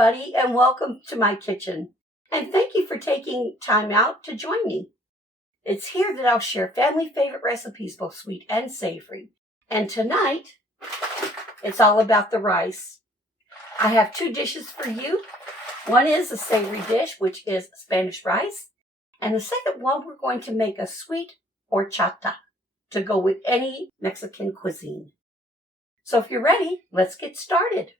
everybody, and welcome to my kitchen. And thank you for taking time out to join me. It's here that I'll share family favorite recipes, both sweet and savory. And tonight, it's all about the rice. I have two dishes for you. One is a savory dish, which is Spanish rice. And the second one, we're going to make a sweet horchata to go with any Mexican cuisine. So if you're ready, let's get started.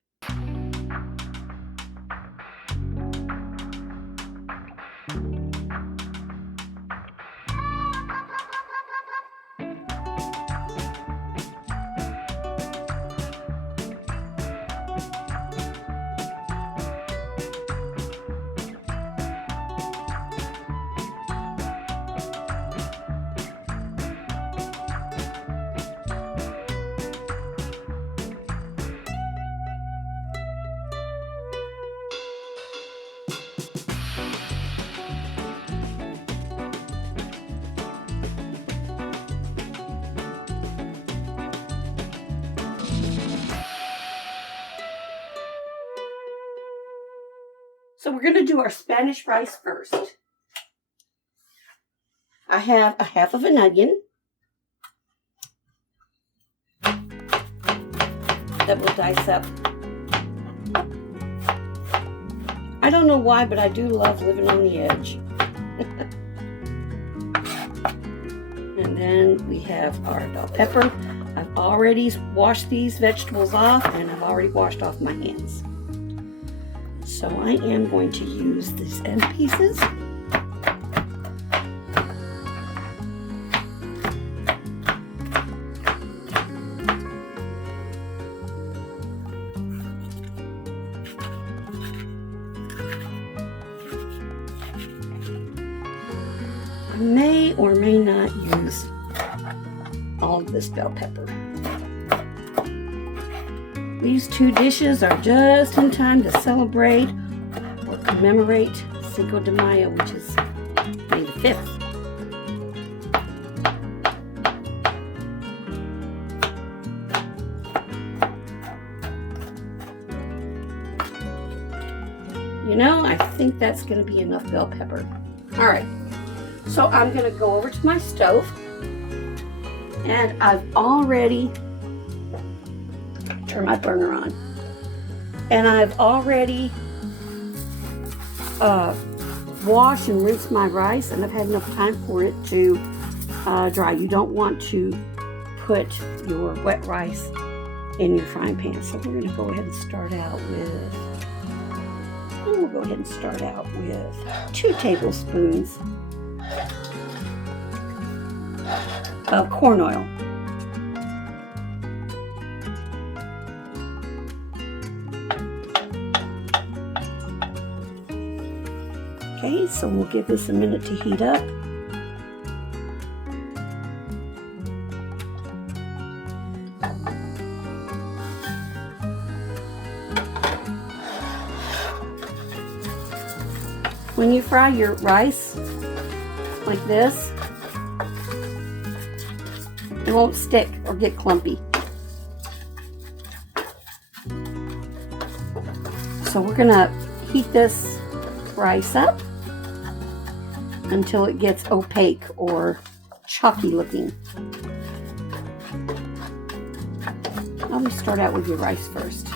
So we're going to do our Spanish rice first. I have a half of an onion that we'll dice up. I don't know why, but I do love living on the edge. And then we have our bell pepper. I've already washed these vegetables off, and I've already washed off my hands. So I am going to use these end pieces. I may or may not use all of this bell pepper. These two dishes are just in time to celebrate or commemorate Cinco de Mayo, which is May the 5th. You know, I think that's going to be enough bell pepper. All right, so I'm going to go over to my stove, and I've already turn my burner on. And I've already washed and rinsed my rice, and I've had enough time for it to dry. You don't want to put your wet rice in your frying pan. So we're going to go ahead and start out with 2 tablespoons of corn oil. Okay, so we'll give this a minute to heat up. When you fry your rice like this, it won't stick or get clumpy. So we're gonna heat this rice up until it gets opaque or chalky looking. Always start out with your rice first.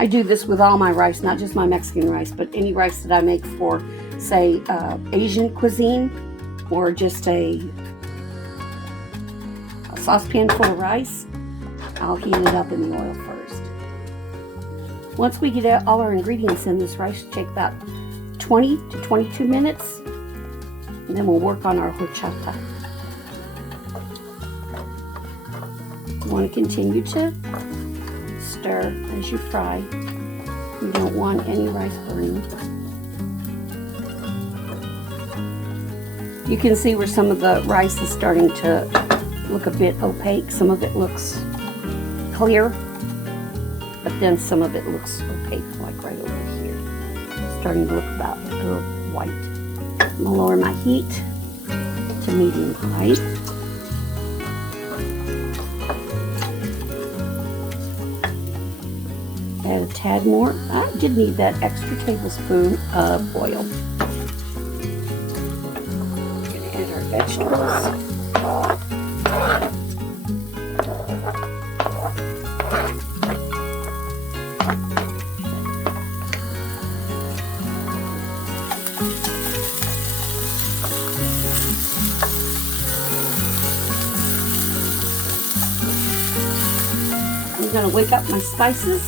I do this with all my rice, not just my Mexican rice, but any rice that I make for, say, Asian cuisine, or just a saucepan full of rice. I'll heat it up in the oil first. Once we get all our ingredients in, this rice should take about 20 to 22 minutes, and then we'll work on our horchata. You want to continue to stir as you fry. You don't want any rice burning. You can see where some of the rice is starting to look a bit opaque. Some of it looks clear, but then some of it looks opaque, like right over here. It's starting to look about a little white. I'm gonna lower my heat to medium high. Add a tad more. I did need that extra tablespoon of oil. We're going to add our vegetables. I'm going to wake up my spices.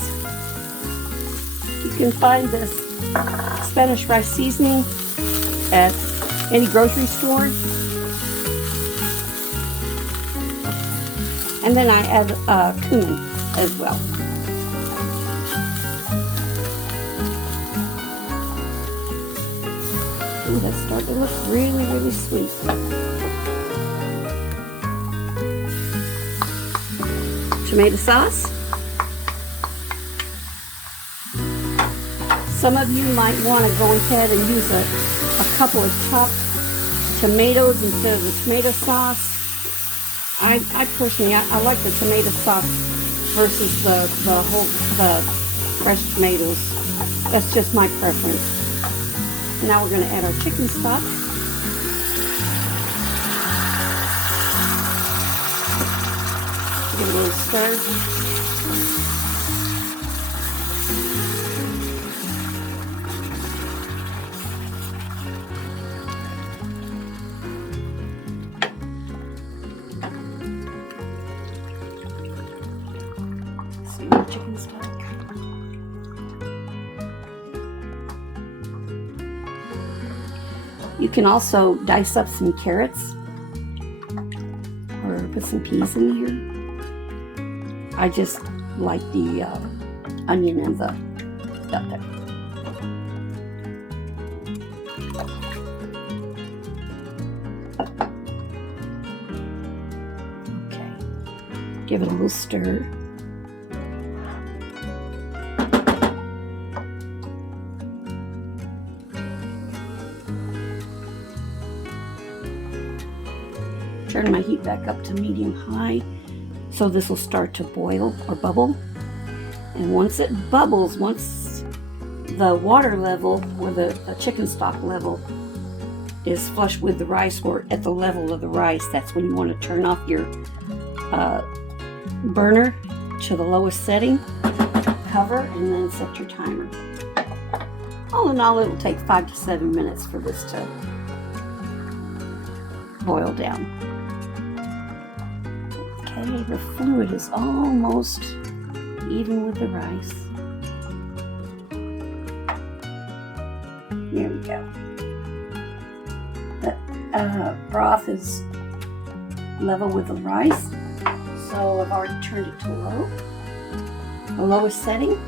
You can find this Spanish rice seasoning at any grocery store. And then I add cumin as well. Ooh, that's starting to look really, really sweet. Tomato sauce. Some of you might want to go ahead and use a couple of chopped tomatoes instead of the tomato sauce. I personally, I like the tomato sauce versus the fresh tomatoes. That's just my preference. Now we're going to add our chicken stock. Give it a little stir. Chicken stock. You can also dice up some carrots or put some peas in here. I just like the onion and the bell pepper. Okay, give it a little stir. Turn my heat back up to medium high so this will start to boil or bubble. And once it bubbles, once the water level or the chicken stock level is flush with the rice or at the level of the rice, that's when you want to turn off your burner to the lowest setting, cover, and then set your timer. All in all, it will take 5 to 7 minutes for this to boil down. Okay, the fluid is almost even with the rice. There we go. The broth is level with the rice, so I've already turned it to low, the lowest setting.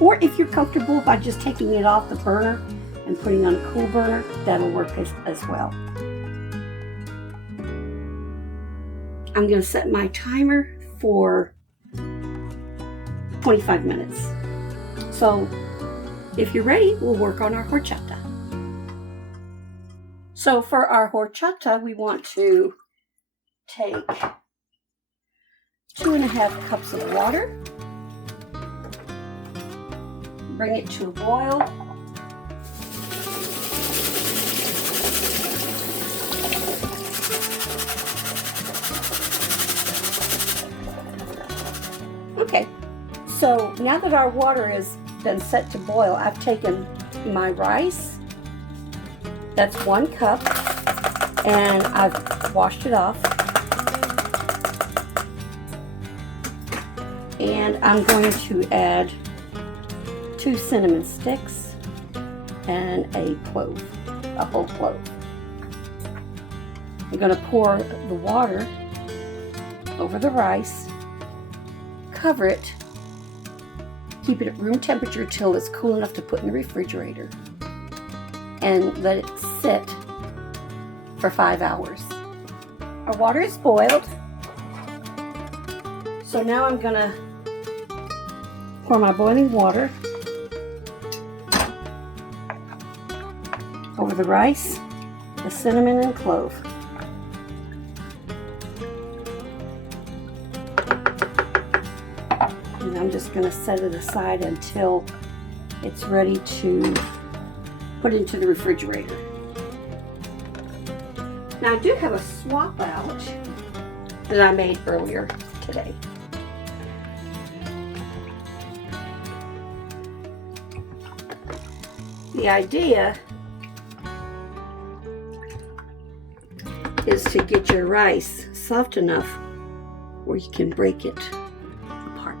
Or if you're comfortable by just taking it off the burner and putting on a cool burner, that'll work as well. I'm going to set my timer for 25 minutes. So if you're ready, we'll work on our horchata. So for our horchata, we want to take 2.5 cups of water, bring it to a boil. Okay, so now that our water has been set to boil, I've taken my rice, that's 1 cup, and I've washed it off. And I'm going to add 2 cinnamon sticks and a clove, a whole clove. I'm going to pour the water over the rice, cover it, keep it at room temperature till it's cool enough to put in the refrigerator, and let it sit for 5 hours. Our water is boiled, so now I'm going to pour my boiling water over the rice, the cinnamon and clove. I'm just going to set it aside until it's ready to put into the refrigerator. Now I do have a swap out that I made earlier today. The idea is to get your rice soft enough where you can break it apart.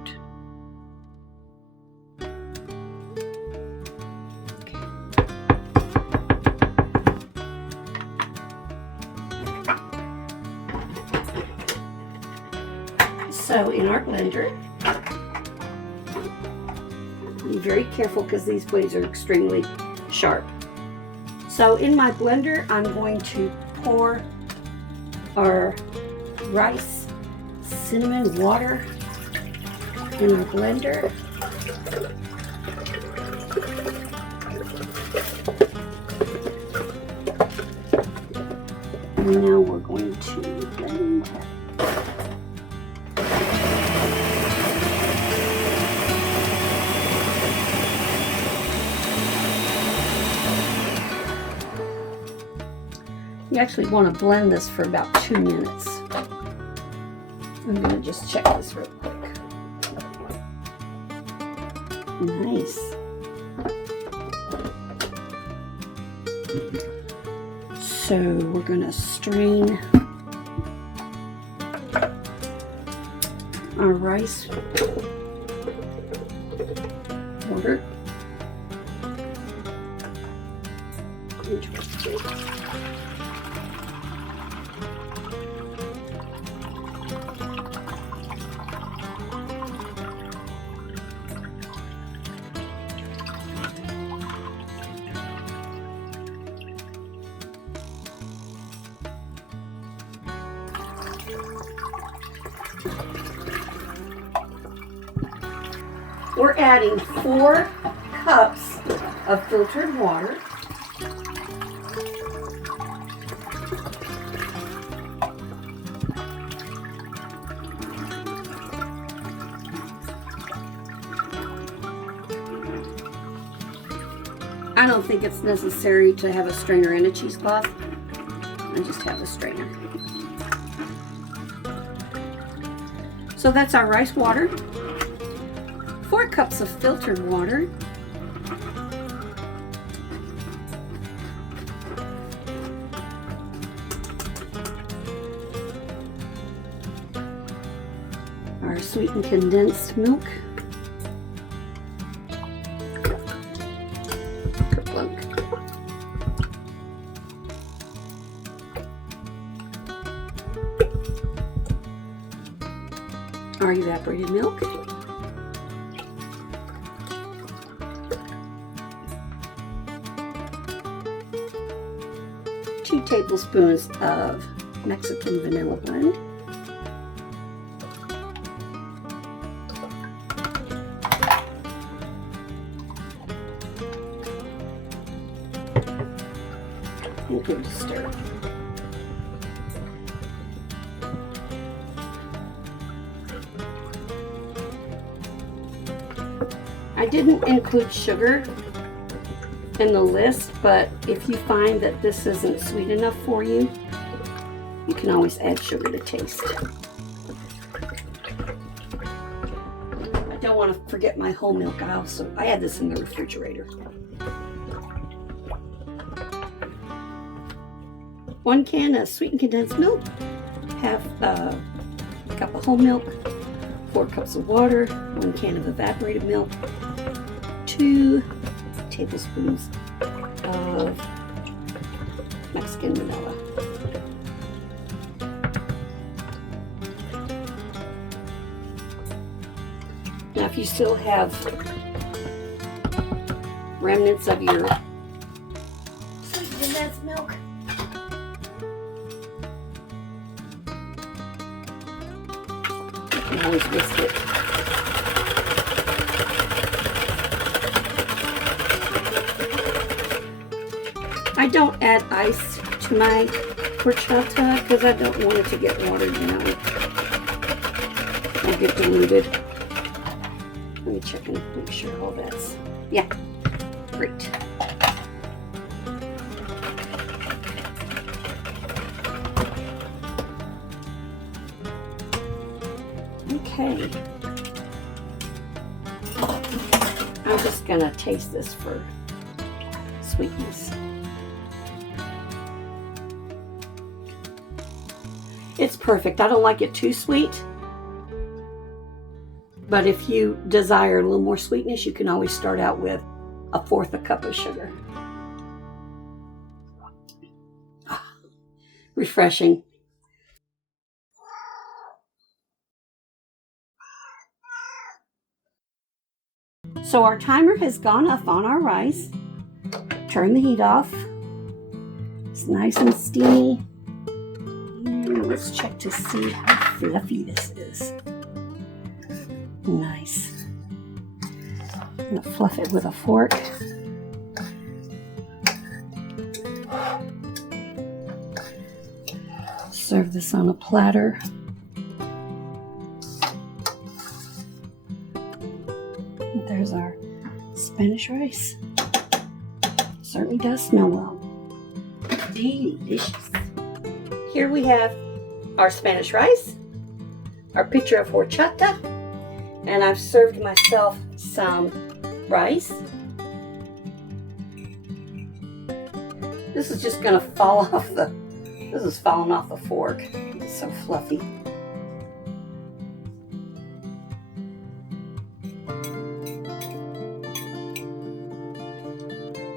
So in our blender, be very careful because these blades are extremely sharp. So in my blender, I'm going to pour our rice cinnamon water in our blender. And now we're going to blend that. You actually want to blend this for about 2 minutes. I'm going to just check this real quick. Nice. So we're going to strain our rice water. We're adding 4 cups of filtered water. I don't think it's necessary to have a strainer and a cheesecloth. I just have the strainer. So that's our rice water. 4 cups of filtered water. Our sweetened condensed milk. Our evaporated milk. Two tablespoons of Mexican vanilla blend. And give it a stir. I didn't include sugar in the list, but if you find that this isn't sweet enough for you, you can always add sugar to taste. I don't want to forget my whole milk. I had this in the refrigerator. 1 can of sweetened condensed milk, half a cup of whole milk, 4 cups of water, 1 can of evaporated milk, 2 tablespoons of Mexican vanilla. Now if you still have remnants of your sweetened condensed milk, you can always whisk it. I don't add ice to my horchata because I don't want it to get watered down or get diluted. Let me check and make sure all that's, yeah, great. Okay. I'm just gonna taste this for sweetness. It's perfect. I don't like it too sweet. But if you desire a little more sweetness, you can always start out with 1/4 cup of sugar. Refreshing. So our timer has gone up on our rice. Turn the heat off. It's nice and steamy. And let's check to see how fluffy this is. Nice. I'm going to fluff it with a fork. Serve this on a platter. There's our Spanish rice. Certainly does smell well. Delicious. Here we have our Spanish rice, our pitcher of horchata, and I've served myself some rice. This is just gonna fall off this is falling off the fork. It's so fluffy.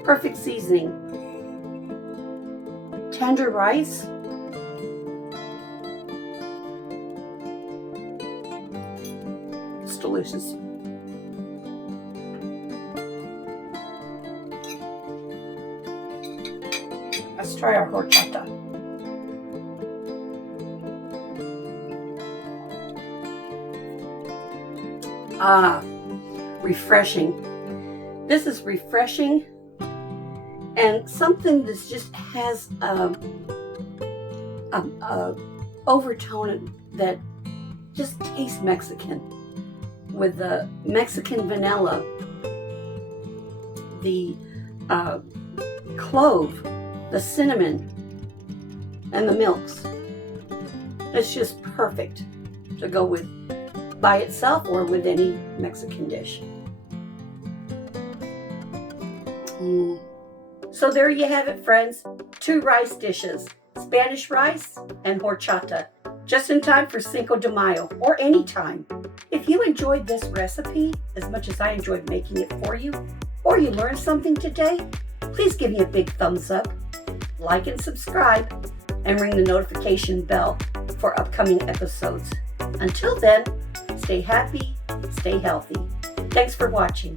Perfect seasoning. Tender rice. It's delicious. Let's try our horchata. Ah, refreshing. This is refreshing. And something that just has a overtone that just tastes Mexican, with the Mexican vanilla, the clove, the cinnamon, and the milks. It's just perfect to go with by itself or with any Mexican dish. So there you have it, friends. 2 rice dishes, Spanish rice and horchata, just in time for Cinco de Mayo, or any time. If you enjoyed this recipe as much as I enjoyed making it for you, or you learned something today, please give me a big thumbs up, like and subscribe, and ring the notification bell for upcoming episodes. Until then, stay happy, stay healthy. Thanks for watching.